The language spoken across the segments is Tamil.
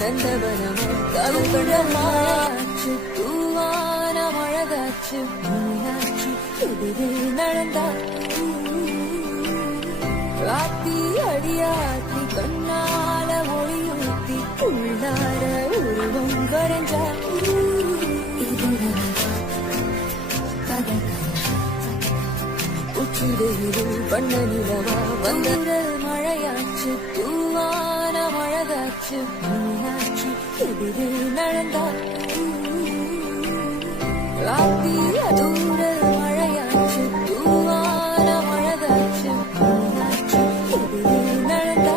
நந்தவனமா கவுகடமாச்சு தூவான மழகாச்சு மீனாட்சி எதிரே நடந்தா ராத்தி அடியாத்தி கண்ணால ஒளியூத்தி உள்ளார உருவம் வரைஞ்சா உச்சிடையிலும் பண்ண நிலவா வந்த மழையாச்சு தூவான மழகாச்சு மீனாட்சி எதிரே நடந்தா ராத்தி தூர மழையாச்சு தூவான மழகாச்சு மீனாட்சி எதிரே நடந்தா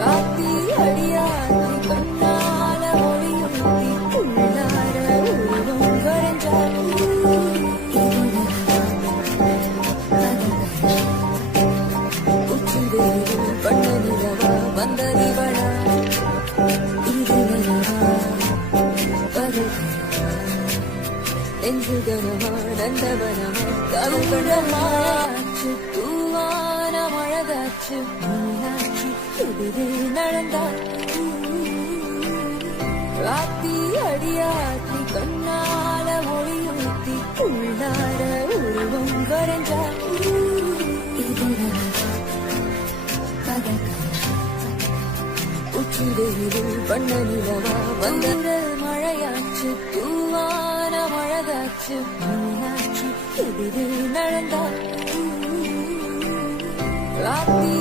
ராத்தி அடியாத்தி கண்ணால ஒளியூத்தி உள்ளார உருவம் வரைஞ்சா பண்ண நிலவா வந்த நிவளா இது என்று கனவா நந்தவனமா கவுகடமாச்சு தூவான மழகாச்சு மீனாட்சி எதிரே நடந்தா ராத்தி அடியாத்தி கண்ணால ஒளியூத்தி உள்ளார உருவம் வரைஞ்சா உச்சிடையிலும் பண்ண நிலவா வந்த மழையாச்சு தூவான மழகாச்சு மீனாட்சி எதிரே நடந்தா ராத்தி